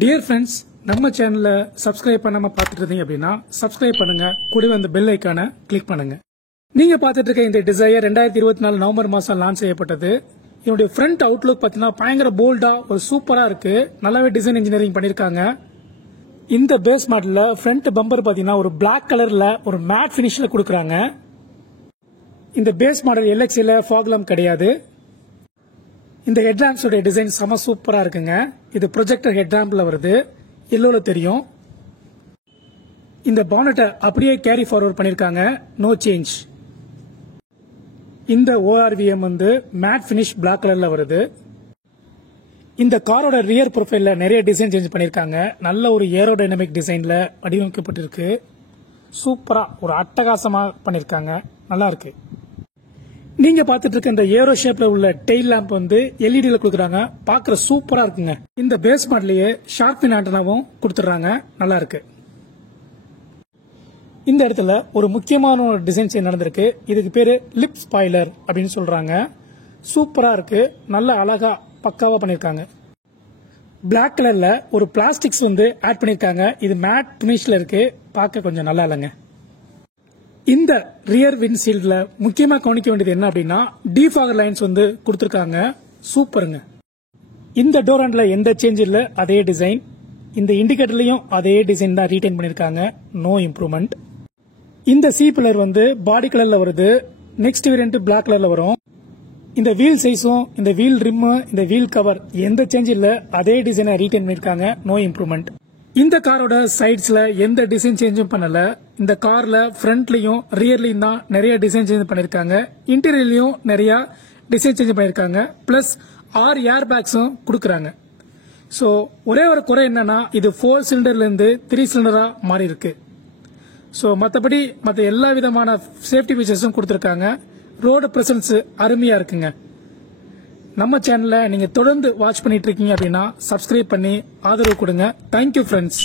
Dear friends, நம்ம சேனலை subscribe பண்ணாம பார்த்துட்டு இருந்தீங்க அப்படின்னா சப்ஸ்கிரைப் பண்ணுங்க. கூடவே அந்த பெல் ஐக்கானை கிளிக் பண்ணுங்க. நீங்க பார்த்துட்டு இருக்க இந்த டிசைர் 2024 நவம்பர் மாசம் லான்ச் செய்யப்பட்டது. இதனுடைய ஃப்ரண்ட் அவுட்லுக் பார்த்தீங்கன்னா பயங்கர போல்டா ஒரு சூப்பரா இருக்கு. நல்லாவே டிசைன் இன்ஜினியரிங் பண்ணிருக்காங்க. இந்த பேஸ் மாடல்ல ஃப்ரண்ட் பம்பர் பார்த்தீங்கன்னா ஒரு பிளாக் கலர்ல ஒரு மேட் பினிஷ்ல கொடுக்குறாங்க. இந்த பேஸ் மாடல் LXல ஃபாக் லாம்ப் கிடையாது. இந்த ஹெட்லாம்ப்ஸ் உடைய டிசைன் செம சூப்பரா இருக்குங்க. இது ப்ரொஜெக்டர் ஹெட்லாம்ப்ல வருது, எல்லோல தெரியும். இந்த பானட்டை அப்படியே கேரி ஃபார்வர்ட் பண்ணிருக்காங்க, நோ சேஞ்ச். இந்த ORVM மேட் பினிஷ் பிளாக் கலர்ல வருது. இந்த காரோட ரியர் ப்ரொஃபைல்ல நிறைய டிசைன் சேஞ்ச் பண்ணிருக்காங்க. நல்ல ஒரு ஏரோடைனமிக் டிசைன்ல வடிவமைக்கப்பட்டிருக்கு. சூப்பரா ஒரு அட்டகாசமா பண்ணிருக்காங்க, நல்லா இருக்கு. நீங்க பாத்துட்டு இருக்க இந்த ஏரோ ஷேப்ல உள்ள டெயில் லேம்ப் LED கொடுக்குறாங்க, பாக்குற சூப்பரா இருக்குங்க. இந்த பேஸ் மாடலையே ஷார்பின் ஆண்டனாவும் கொடுத்துறாங்க, நல்லா இருக்கு. இந்த இடத்துல ஒரு முக்கியமான ஒரு டிசைன் சேஞ்ச் நடந்திருக்கு. இதுக்கு பேரு லிப் ஸ்பாய்லர் அப்படின்னு சொல்றாங்க. சூப்பரா இருக்கு, நல்ல அழகா பக்காவா பண்ணிருக்காங்க. பிளாக் கலர்ல ஒரு பிளாஸ்டிக்ஸ் ஆட் பண்ணிருக்காங்க. இது மேட் பினிஷ்ல இருக்கு, பார்க்க கொஞ்சம் நல்லா இல்லைங்க. இந்த ரியர் விண்ட்ஷீல்ட்ல முக்கியமா கவனிக்க வேண்டியது என்ன அப்படின்னா டிஃபாகர் லைன்ஸ் கொடுத்திருக்காங்க, சூப்பருங்க. இந்த டோர் ஹேண்ட்ல எந்த சேஞ்ச் இல்ல, அதே டிசைன். இந்த இண்டிகேட்டர்லயும் அதே டிசைன் தான் ரீடைன் பண்ணிருக்காங்க, நோ இம்ப்ரூவ்மெண்ட். இந்த சி பில்லர் பாடி கலர்ல வருது, நெக்ஸ்ட் வேரியன்ட் பிளாக் கலர்ல வரும். இந்த வீல் சைஸும் இந்த வீல் ரிம் இந்த வீல் கவர் எந்த சேஞ்ச் இல்ல, அதே டிசைனை ரீடைன் பண்ணிருக்காங்க, நோ இம்ப்ரூவ்மெண்ட். இந்த காரோட சைட்ஸ்ல எந்த டிசைன் சேஞ்சும் பண்ணல. இந்த கார்ல ஃப்ரண்ட்லயும் ரியர்லயும் தான் நிறைய டிசைன் சேஞ்ச் பண்ணிருக்காங்க. இன்டீரியர்லயும் நிறைய டிசைன் சேஞ்ச் பண்ணிருக்காங்க. பிளஸ் 6 ஏர் பேக்ஸும் கொடுக்கறாங்க. சோ ஒரே ஒரு குறை என்னன்னா இது 4 சிலிண்டர்ல இருந்து 3 சிலிண்டரா மாறி இருக்கு. சோ மத்தபடி மத்த எல்லா விதமான சேஃப்டி ஃபீச்சர்ஸும் கொடுத்திருக்காங்க. ரோடு பிரசன்ஸ் அருமையா இருக்குங்க. நம்ம சேனலை நீங்க தொடர்ந்து வாட்ச் பண்ணிட்டு இருக்கீங்க அப்படின்னா சப்ஸ்கிரைப் பண்ணி ஆதரவு கொடுங்க. Thank you friends.